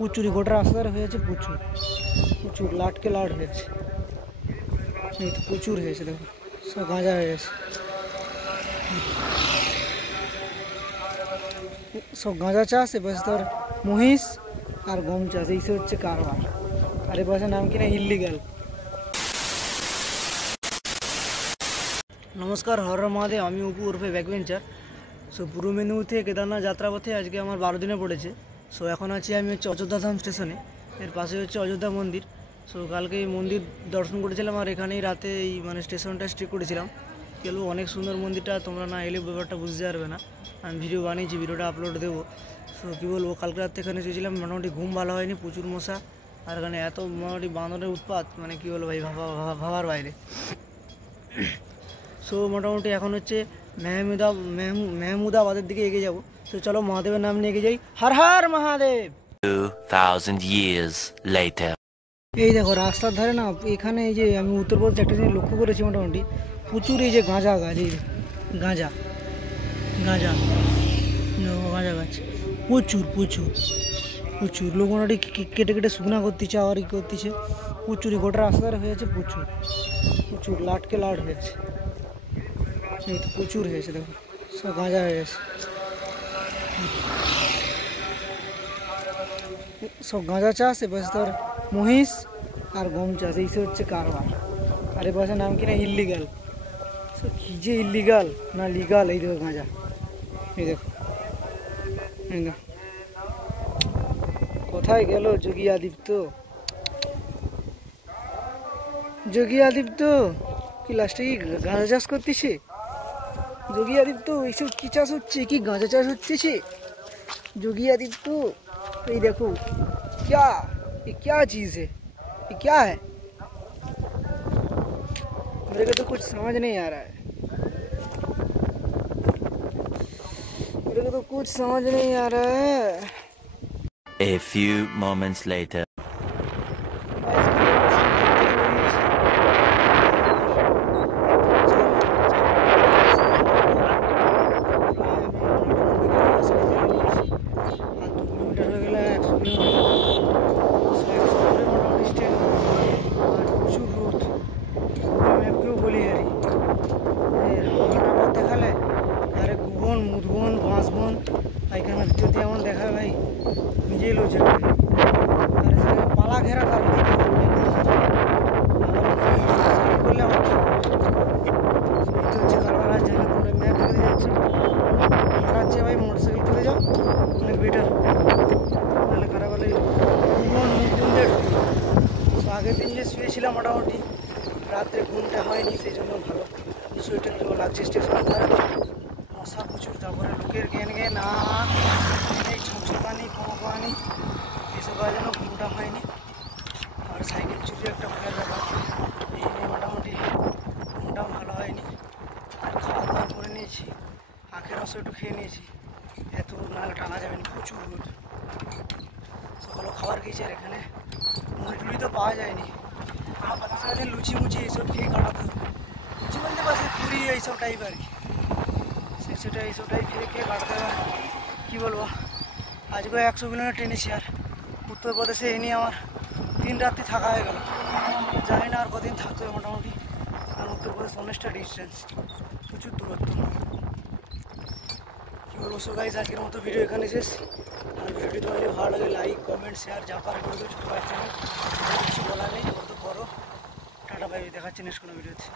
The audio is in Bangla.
প্রচুরই গোটা রাস্তা ধরে হয়েছে, প্রচুর প্রচুর লাটকে লাট হয়েছে। এই তো প্রচুর হয়েছে, দেখো সব গাঁজা হয়ে গেছে, সব গাঁজা চাষ। এপাশে তোর মহিষ আর গম চাষ, এইসব হচ্ছে কারবার। আর এপাশে নাম কিনা ইল্লিগাল। নমস্কার, হর মহাদেব। আমি অপু ওরফে ব্যাকবেঞ্চার। সো পূর্ব মেদিনীপুর থেকে কেদারনাথ যাত্রাপথে আজকে আমার 12 দিনে পড়েছে। সো এখন আছি আমি হচ্ছে অযোধ্যা ধাম স্টেশনে। এর পাশে হচ্ছে অযোধ্যা মন্দির। সো কালকে এই মন্দির দর্শন করেছিলাম, আর এখানেই রাতে এই স্টেশনটা স্টে করেছিলাম। কেবল অনেক সুন্দর মন্দিরটা, তোমরা না এলে ব্যাপারটা বুঝতে পারবে না। আমি ভিডিও বানিয়েছি, ভিডিওটা আপলোড দেবো। সো কী বলবো, কালকে রাতে এখানে এসেছিলাম, মোটামুটি ঘুম ভালো হয়নি, প্রচুর মশা। আর এখানে এত মোটামুটি বাঁদরের উৎপাত, কী বলবো ভাই, ভাবার বাইরে। সো মোটামুটি এখন হচ্ছে মেহমুদাবাদের দিকে এগিয়ে যাবো। তো চলো মহাদেবের নাম নিয়ে এগিয়ে যাই। হর হর মহাদেব। 2000 years later. এই দেখো রাস্তার ধারে না, এখানে এই যে আমি উত্তরপ্রদেশে একটা জিনিস লক্ষ্য করেছি, মোটামুটি প্রচুর এই যে গাঁজা গাছ, এই গাঁজা গাঁজা গাঁজা গাছ প্রচুর প্রচুর প্রচুর। লোক মোটামুটি কেটে কেটে শুকনা করতেছে, আর ই করতেছে। প্রচুরই গোটা রাস্তা ধারে হয়েছে, প্রচুর প্রচুর লাটকে লাট হয়েছে। এই তো প্রচুর হয়েছে, দেখো সব গাঁজা হয়ে গেছে, সব গাঁজা চাষ। এপাশে তোর মহিষ আর গম চাষ, এইসব হচ্ছে কারবার। আর এপাশে নাম কিনা ইল্লিগাল। কী যে ইল্লিগাল না লিগাল, এই দেখো গাঁজা, এই দেখো এই দেখো। কোথায় গেল যোগী আদিত্য? যোগী আদিত্য কি লাস্টে কি গাঁজা চাষ করতেছে? যোগী আদিত্য এইসব কি চাষ হচ্ছে? কি গাঁজা চাষ হচ্ছে? যোগী आदित्य ये देखो क्या, ये क्या चीज़ है, ये क्या है? मेरे को तो कुछ समझ नहीं आ रहा है, मेरे को तो कुछ समझ नहीं आ रहा है। A few moments later. মুদবন বাঁশবন পায়খানা যদি এমন দেখায় ভাই, নিজেই লজ্জা করে। আর এখানে পালা ঘেরা, তার করলে আমার হচ্ছে কারবার। আর যেখানে তোমরা ম্যাপ করে যাচ্ছ, হাঁটাচ্ছে ভাই, মোটরসাইকেল করে যাও, অনেক বেটার। তাহলে কারাবালে মুদবনদের আগের দিন যে শুয়েছিলাম, মোটামুটি রাত্রে ঘুমটা হয়নি, সেই জন্য ভালো সোয়েটার কেউ লাগছে। স্টেশনের ধারে মশা প্রচুর, তারপরে লোকের জ্ঞান না এই ছমছকানি কমকানি, এসব জন্য ঘুমটা হয়নি। আর সাইকেল চুরি একটা ভয়ের ব্যাপার, এই নিয়ে মোটামুটি ঘুমটাও ভালো হয়নি। আর খাওয়া দাওয়া করে নিয়েছি, আখের রস একটু খেয়ে নিয়েছি। এত রোদ নাহলে টানা যাবে না, প্রচুর রোদ। সকালেও খাবার খেয়েছি, আর এখানে মুড়ি তো পাওয়া যায়নি। আমার লুচি মুচি এইসব খেয়ে কাটাতে হবে। লুচি বলতে পারছি পুরি এইসব টাইপ আর কি, সেটা এইসবটাই খেয়ে কাটতে হবে। কী বলবো, আজকে 100 কিলোমিটার টেনেছি, আর উত্তরপ্রদেশে এই নিয়ে আমার 3 রাত্রি থাকা হয়ে গেল। জানি না আর কদিন থাকতে হবে মোটামুটি, কারণ উত্তরপ্রদেশ অনেকটা ডিস্টেন্স, প্রচুর দূরত্ব। কী বলবো, সো গাইস আজকের মতো ভিডিও এখানে শেষ। আর ভিডিওটি তোমাদের ভালো লাগে লাইক কমেন্ট শেয়ার যা পারে করে দেবো। ছোটো বাচ্চা কিছু বলার নেই, কত বড়ো। টাটা বাই, দেখাচ্ছি নেক্সট কোনো ভিডিওতে।